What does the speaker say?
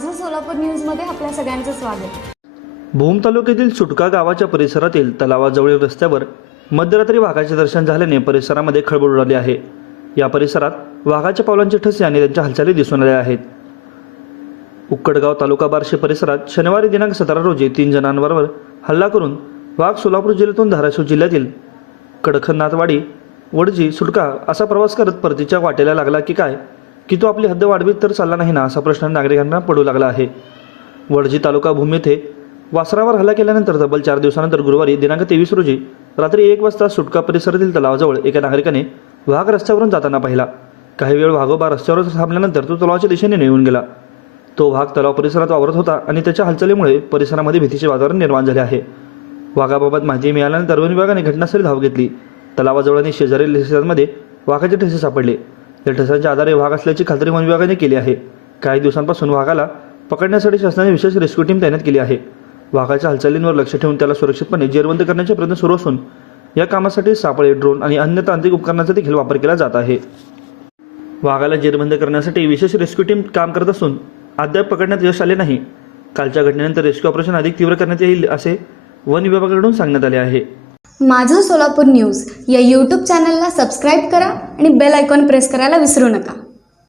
माझं सोलापूर न्यूजमध्ये आपल्या सगळ्यांचं स्वागत। भूम तालुक्यातील सुटका गावाच्या परिसरातील तलावाजवळील रस्त्यावर मध्यरात्री वाघाचे दर्शन झाल्याने परिसरामध्ये खळबळ उडाली आहे। या परिसरात वाघाच्या पावलांचे ठसे आणि त्यांच्या हालचाली दिसून आल्या आहेत। उक्कडगाव तालुका बार्शी परिसरात शनिवारी दिनांक 17 रोजी 3 जणांवर हल्ला करून वाघ सोलापूर जिल्ह्यातून धाराशिव जिल्ह्यातील कडखनाथवाडी वडजी सुटका असा प्रवास करत परतीच्या वाटेला लागला की तो आपली हद्द वाढवीत तर चालला नाही ना, असा प्रश्न नागरिकांना पडू लागला आहे। वडजी तालुका भूम येथे वासरावर हल्ला केल्यानंतर तब्बल 4 दिवसानंतर गुरुवारी दिनांक 23 रोजी रात्री 1 वाजता सुटका परिसरातील तलावाजवळ एका नागरिकाने वाघ रस्त्यावरून जाताना पाहिला। काही वेळ वाघोबा रस्त्यावर थांबल्यानंतर तो तलावाच्या दिशेने निघून गेला। तो वाघ तलाव परिसरात वावरत होता आणि त्याच्या हालचालीमुळे परिसरामध्ये भीतीचे वातावरण निर्माण झाले आहे। वाघाबाबत माहिती मिळाल्यानंतर वन विभागाने घटनास्थळी धाव घेतली। तलावाजवळ आणि शेजारील शेतांमध्ये वाघाचे ठसे सापडले। या ठसांच्या आधारे वाघ असल्याची खात्री वन विभागाने केली आहे। काही दिवसांपासून वाघाला पकडण्यासाठी शासनाने विशेष रेस्क्यू टीम तैनात केली आहे। वाघाच्या हालचालींवर लक्ष ठेवून त्याला सुरक्षितपणे जेरबंद करण्याचे प्रयत्न सुरू असून या कामासाठी सापळे, ड्रोन आणि अन्य तांत्रिक उपकरणांचा देखील वापर केला जात आहे। वाघाला जेरबंद करण्यासाठी विशेष रेस्क्यू टीम काम करत असून अद्याप पकडण्यात यश आले नाही। कालच्या घटनेनंतर रेस्क्यू ऑपरेशन अधिक तीव्र करण्यात येईल असे वन विभागाकडून सांगण्यात आले आहे। माझं सोलापूर न्यूज या यूट्यूब चॅनलला सबस्क्राईब करा आणि बेल आयकॉन प्रेस करायला विसरू नका।